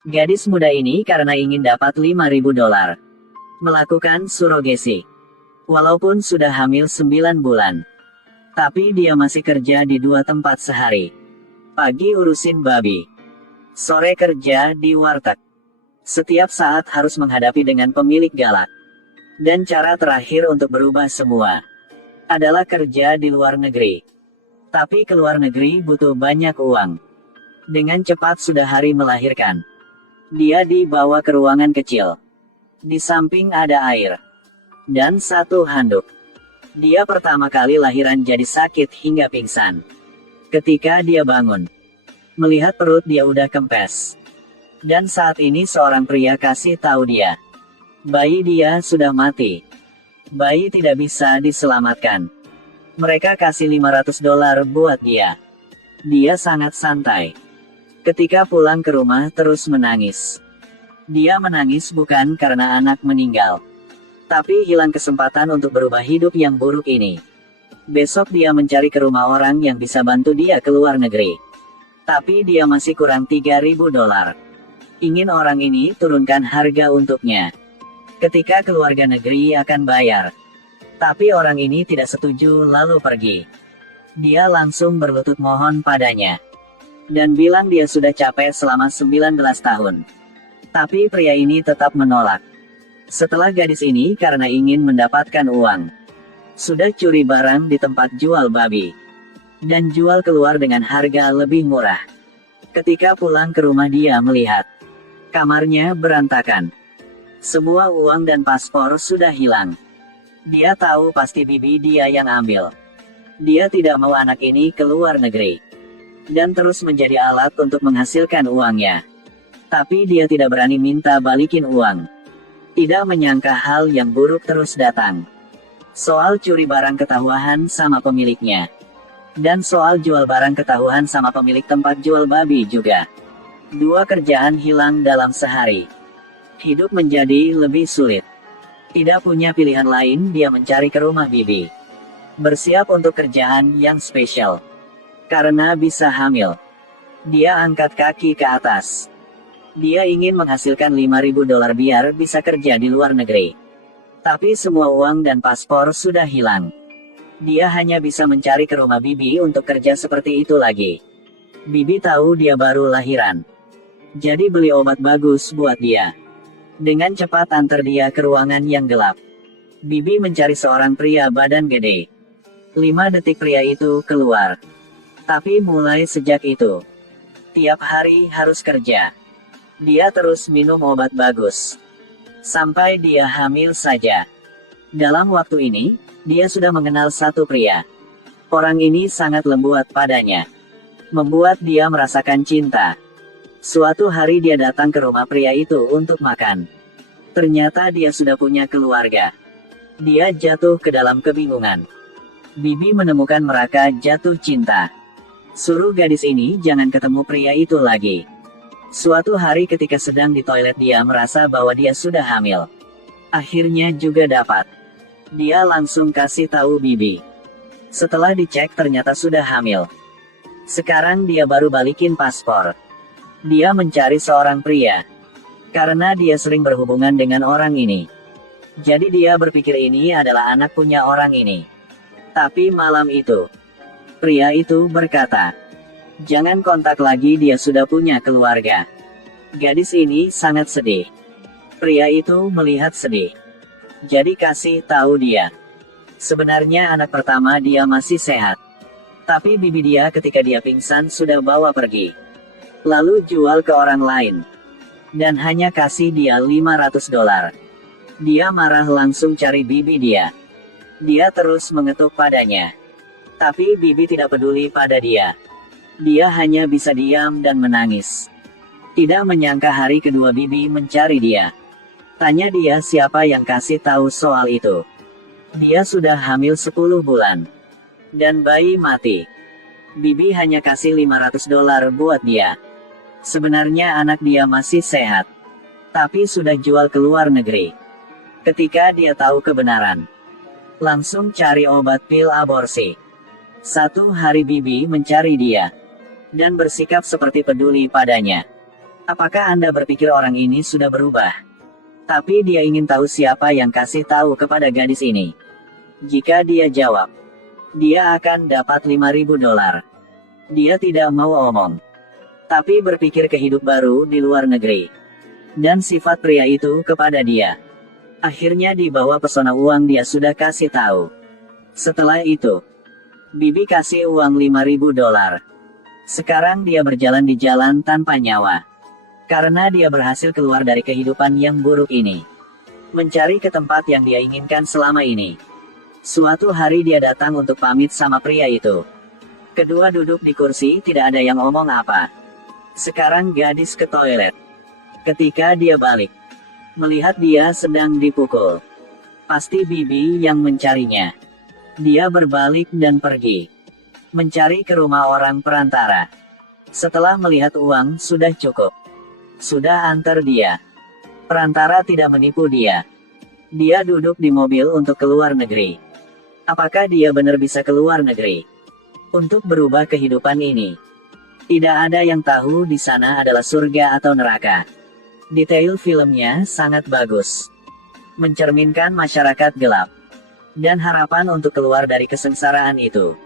Gadis muda ini karena ingin dapat $5.000 melakukan surogesi. Walaupun sudah hamil 9 bulan. Tapi dia masih kerja di 2 tempat sehari. Pagi urusin babi. Sore kerja di warteg. Setiap saat harus menghadapi dengan pemilik galak. Dan cara terakhir untuk berubah semua adalah kerja di luar negeri. Tapi ke luar negeri butuh banyak uang. Dengan cepat sudah hari melahirkan. Dia dibawa ke ruangan kecil. Di samping ada air. Dan 1 handuk. Dia pertama kali lahiran jadi sakit hingga pingsan. Ketika dia bangun, melihat perut dia udah kempes. Dan saat ini seorang pria kasih tahu dia. Bayi dia sudah mati. Bayi tidak bisa diselamatkan. Mereka kasih $500 buat dia. Dia sangat santai. Ketika pulang ke rumah terus menangis. Dia menangis bukan karena anak meninggal. Tapi hilang kesempatan untuk berubah hidup yang buruk ini. Besok dia mencari ke rumah orang yang bisa bantu dia ke luar negeri. Tapi dia masih kurang $3.000. Ingin orang ini turunkan harga untuknya. Ketika keluarga negeri akan bayar. Tapi orang ini tidak setuju lalu pergi. Dia langsung berlutut mohon padanya. Dan bilang dia sudah capek selama 19 tahun. Tapi pria ini tetap menolak. Setelah gadis ini karena ingin mendapatkan uang. Sudah curi barang di tempat jual babi. Dan jual keluar dengan harga lebih murah. Ketika pulang ke rumah dia melihat. Kamarnya berantakan. Semua uang dan paspor sudah hilang. Dia tahu pasti bibi dia yang ambil. Dia tidak mau anak ini ke luar negeri. Dan terus menjadi alat untuk menghasilkan uangnya. Tapi dia tidak berani minta balikin uang. Tidak menyangka hal yang buruk terus datang. Soal curi barang ketahuan sama pemiliknya. Dan soal jual barang ketahuan sama pemilik tempat jual babi juga. 2 kerjaan hilang dalam sehari. Hidup menjadi lebih sulit. Tidak punya pilihan lain dia mencari ke rumah bibi. Bersiap untuk kerjaan yang spesial. Karena bisa hamil. Dia angkat kaki ke atas. Dia ingin menghasilkan $5.000 biar bisa kerja di luar negeri. Tapi semua uang dan paspor sudah hilang. Dia hanya bisa mencari ke rumah bibi untuk kerja seperti itu lagi. Bibi tahu dia baru lahiran. Jadi beli obat bagus buat dia. Dengan cepat antar dia ke ruangan yang gelap. Bibi mencari seorang pria badan gede. 5 detik pria itu keluar. Tapi mulai sejak itu, tiap hari harus kerja. Dia terus minum obat bagus. Sampai dia hamil saja. Dalam waktu ini, dia sudah mengenal satu pria. Orang ini sangat lembut padanya. Membuat dia merasakan cinta. Suatu hari dia datang ke rumah pria itu untuk makan. Ternyata dia sudah punya keluarga. Dia jatuh ke dalam kebingungan. Bibi menemukan mereka jatuh cinta. Suruh gadis ini jangan ketemu pria itu lagi. Suatu hari ketika sedang di toilet dia merasa bahwa dia sudah hamil. Akhirnya juga dapat. Dia langsung kasih tahu bibi. Setelah dicek ternyata sudah hamil. Sekarang dia baru balikin paspor. Dia mencari seorang pria. Karena dia sering berhubungan dengan orang ini. Jadi dia berpikir ini adalah anak punya orang ini. Tapi malam itu, pria itu berkata, "Jangan kontak lagi, dia sudah punya keluarga." Gadis ini sangat sedih. Pria itu melihat sedih. Jadi kasih tahu dia. Sebenarnya anak pertama dia masih sehat. Tapi bibi dia ketika dia pingsan sudah bawa pergi. Lalu jual ke orang lain. Dan hanya kasih dia $500. Dia marah langsung cari bibi dia. Dia terus mengetuk padanya. Tapi bibi tidak peduli pada dia. Dia hanya bisa diam dan menangis. Tidak menyangka hari kedua bibi mencari dia. Tanya dia siapa yang kasih tahu soal itu. Dia sudah hamil 10 bulan. Dan bayi mati. Bibi hanya kasih $500 buat dia. Sebenarnya anak dia masih sehat. Tapi sudah jual ke luar negeri. Ketika dia tahu kebenaran. Langsung cari obat pil aborsi. Satu hari bibi mencari dia. Dan bersikap seperti peduli padanya. Apakah Anda berpikir orang ini sudah berubah? Tapi dia ingin tahu siapa yang kasih tahu kepada gadis ini. Jika dia jawab, dia akan dapat $5.000. Dia tidak mau omong, tapi berpikir ke hidup baru di luar negeri. Dan sifat pria itu kepada dia. Akhirnya di bawah pesona uang dia sudah kasih tahu. Setelah itu, Bibi kasih uang $5.000. Sekarang dia berjalan di jalan tanpa nyawa. Karena dia berhasil keluar dari kehidupan yang buruk ini. Mencari ke tempat yang dia inginkan selama ini. Suatu hari dia datang untuk pamit sama pria itu. Kedua duduk di kursi, tidak ada yang ngomong apa. Sekarang gadis ke toilet. Ketika dia balik, melihat dia sedang dipukul. Pasti Bibi yang mencarinya. Dia berbalik dan pergi. Mencari ke rumah orang perantara. Setelah melihat uang sudah cukup. Sudah antar dia. Perantara tidak menipu dia. Dia duduk di mobil untuk keluar negeri. Apakah dia benar bisa keluar negeri? Untuk berubah kehidupan ini. Tidak ada yang tahu di sana adalah surga atau neraka. Detail filmnya sangat bagus. Mencerminkan masyarakat gelap. Dan harapan untuk keluar dari kesengsaraan itu.